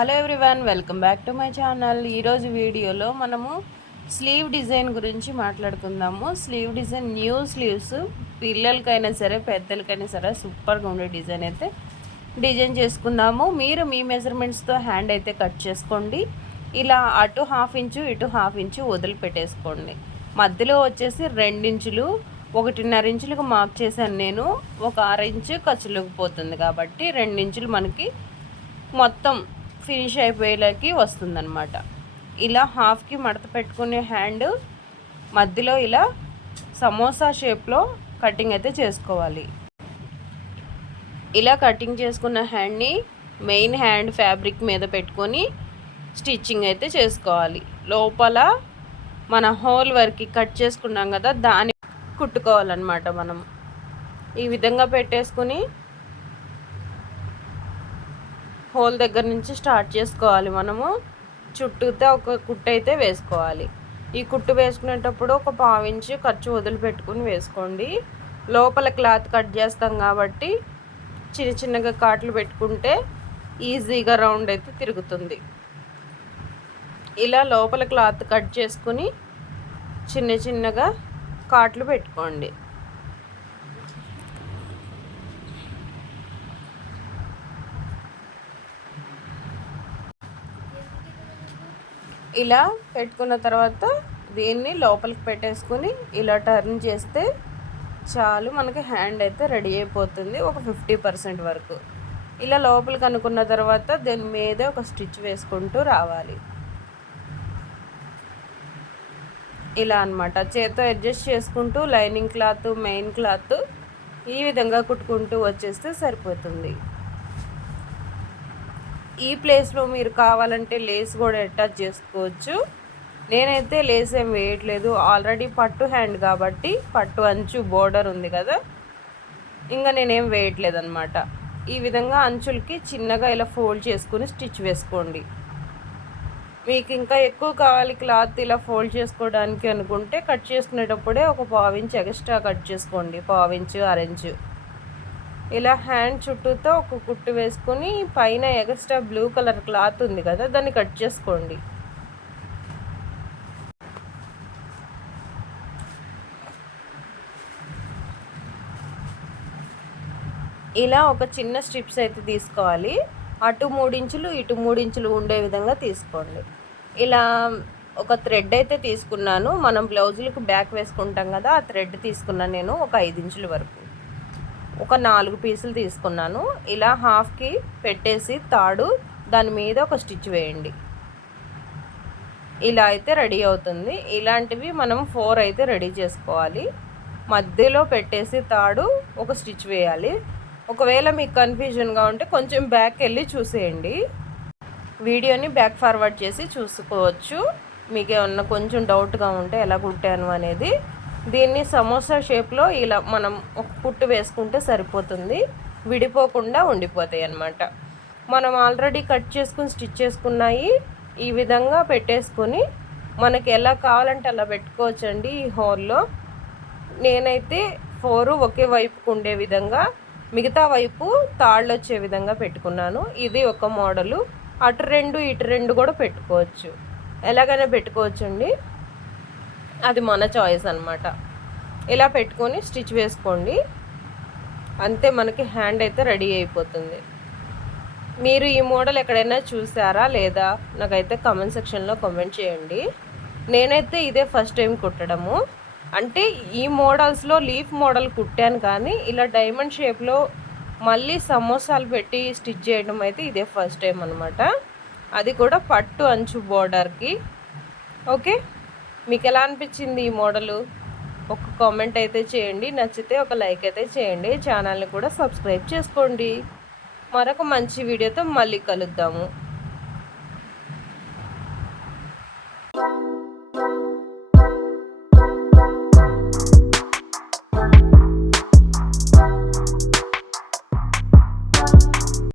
Hello everyone, welcome back to my channel. ఈరోజు వీడియోలో మనము స్లీవ్ డిజైన్ గురించి మాట్లాడుకుందాము. స్లీవ్ డిజైన్, న్యూ స్లీవ్స్ పిల్లలకైనా సరే పెద్దలకైనా సరే సూపర్గా ఉండే డిజైన్ అయితే డిజైన్ చేసుకుందాము. మీరు మీ మెజర్మెంట్స్తో హ్యాండ్ అయితే కట్ చేసుకోండి. ఇలా అటు 1/2 ఇంచు ఇటు 1/2 ఇంచు వదిలిపెట్టేసుకోండి. మధ్యలో వచ్చేసి 2 ఇంచులు 1.5 ఇంచులకు మార్క్ చేశాను నేను. ఒక 6 ఇంచు ఖర్చులకు పోతుంది కాబట్టి 2 ఇంచులు మనకి మొత్తం ఫినిష్ అయిపోయేలాకి వస్తుందన్నమాట. ఇలా హాఫ్కి మడత పెట్టుకునే హ్యాండ్ మధ్యలో ఇలా సమోసా షేప్లో కటింగ్ అయితే చేసుకోవాలి. ఇలా కటింగ్ చేసుకున్న హ్యాండ్ని మెయిన్ హ్యాండ్ ఫ్యాబ్రిక్ మీద పెట్టుకొని స్టిచ్చింగ్ అయితే చేసుకోవాలి. లోపల మన హోల్ వరకు కట్ చేసుకున్నాం కదా, దాన్ని కుట్టుకోవాలన్నమాట. మనం ఈ విధంగా పెట్టేసుకుని హోల్ దగ్గర నుంచి స్టార్ట్ చేసుకోవాలి. మనము చుట్టూతో ఒక కుట్టు అయితే వేసుకోవాలి. ఈ కుట్టు వేసుకునేటప్పుడు ఒక 1/4 ఇంచు ఖర్చు వదిలిపెట్టుకుని వేసుకోండి. లోపల క్లాత్ కట్ చేస్తాం కాబట్టి చిన్న చిన్నగా కాట్లు పెట్టుకుంటే ఈజీగా రౌండ్ అయితే తిరుగుతుంది. ఇలా లోపల క్లాత్ కట్ చేసుకుని చిన్న చిన్నగా కాట్లు పెట్టుకోండి. ఇలా పెట్టుకున్న తర్వాత దీన్ని లోపలికి పెట్టేసుకుని ఇలా టర్న్ చేస్తే చాలు, మనకి హ్యాండ్ అయితే రెడీ అయిపోతుంది. ఒక 50% వరకు ఇలా లోపలికి అనుకున్న తర్వాత దీని మీద ఒక స్టిచ్ వేసుకుంటూ రావాలి. ఇలా అన్నమాట. చేత్తో అడ్జస్ట్ చేసుకుంటూ లైనింగ్ క్లాత్, మెయిన్ క్లాత్ ఈ విధంగా కుట్టుకుంటూ వచ్చేస్తే సరిపోతుంది. ఈ ప్లేస్లో మీరు కావాలంటే లేస్ కూడా అటాచ్ చేసుకోవచ్చు. నేనైతే లేస్ ఏం వేయట్లేదు, ఆల్రెడీ పట్టు హ్యాండ్ కాబట్టి పట్టు అంచు బోర్డర్ ఉంది కదా, ఇంకా నేనేం వేయట్లేదు అనమాట. ఈ విధంగా అంచులకి చిన్నగా ఇలా ఫోల్డ్ చేసుకుని స్టిచ్ వేసుకోండి. మీకు ఇంకా ఎక్కువ కావాలి క్లాత్ ఇలా ఫోల్డ్ చేసుకోవడానికి అనుకుంటే కట్ చేసుకునేటప్పుడే ఒక 1/4 ఇంచు ఎక్స్ట్రా కట్ చేసుకోండి. 1/4 ఇంచు 1/2 ఇంచు ఇలా హ్యాండ్ చుట్టూతో ఒక కుట్టు వేసుకొని పైన ఎక్స్ట్రా బ్లూ కలర్ క్లాత్ ఉంది కదా, దాన్ని కట్ చేసుకోండి. ఇలా ఒక చిన్న స్ట్రిప్స్ అయితే తీసుకోవాలి. అటు 3 ఇంచులు ఇటు 3 ఇంచులు ఉండే విధంగా తీసుకోండి. ఇలా ఒక థ్రెడ్ అయితే తీసుకున్నాను. మనం బ్లౌజులకు బ్యాక్ వేసుకుంటాం కదా, ఆ థ్రెడ్ తీసుకున్నాను నేను. ఒక 5 ఇంచుల వరకు ఒక 4 పీసులు తీసుకున్నాను. ఇలా హాఫ్కి పెట్టేసి తాడు దాని మీద ఒక స్టిచ్ వేయండి. ఇలా అయితే రెడీ అవుతుంది. ఇలాంటివి మనం 4 అయితే రెడీ చేసుకోవాలి. మధ్యలో పెట్టేసి తాడు ఒక స్టిచ్ వేయాలి. ఒకవేళ మీకు కన్ఫ్యూజన్గా ఉంటే కొంచెం బ్యాక్ వెళ్ళి చూసేయండి. వీడియోని బ్యాక్ ఫార్వర్డ్ చేసి చూసుకోవచ్చు. మీకు ఏమన్నా కొంచెం డౌట్గా ఉంటే ఎలా కుట్టాను అనేది. దీన్ని సమోసా షేప్లో ఇలా మనం ఒక కుట్టు వేసుకుంటే సరిపోతుంది. విడిపోకుండా ఉండిపోతాయి అన్నమాట. మనం ఆల్రెడీ కట్ చేసుకుని స్టిచ్ చేసుకున్నాయి. ఈ విధంగా పెట్టేసుకొని మనకి ఎలా కావాలంటే అలా పెట్టుకోవచ్చండి. ఈ హోల్లో నేనైతే 4 ఒకే వైపుకు ఉండే విధంగా, మిగతా వైపు తాళ్ళు వచ్చే విధంగా పెట్టుకున్నాను. ఇది ఒక మోడలు. అటు 2 ఇటు 2 కూడా పెట్టుకోవచ్చు, ఎలాగైనా పెట్టుకోవచ్చండి. అది మన చాయిస్ అనమాట. ఇలా పెట్టుకొని స్టిచ్ వేసుకోండి. అంతే, మనకి హ్యాండ్ అయితే రెడీ అయిపోతుంది. మీరు ఈ మోడల్ ఎక్కడైనా చూసారా లేదా నాకైతే కామెంట్ సెక్షన్లో కామెంట్ చేయండి. నేనైతే ఇదే ఫస్ట్ టైం కుట్టడము. అంటే ఈ మోడల్స్లో లీఫ్ మోడల్ కుట్టాను, కానీ ఇలా డైమండ్ షేప్లో మళ్ళీ సమోసాలు పెట్టి స్టిచ్ చేయడం అయితే ఇదే ఫస్ట్ టైం అనమాట. అది కూడా పట్టు అంచు బోర్డర్కి. ఓకే, మీకు ఎలా అనిపించింది ఈ మోడలు? ఒక కామెంట్ అయితే చేయండి. నచ్చితే ఒక లైక్ అయితే చేయండి. ఛానల్ని కూడా సబ్స్క్రైబ్ చేసుకోండి. మరొక మంచి వీడియోతో మళ్ళీ కలుద్దాము.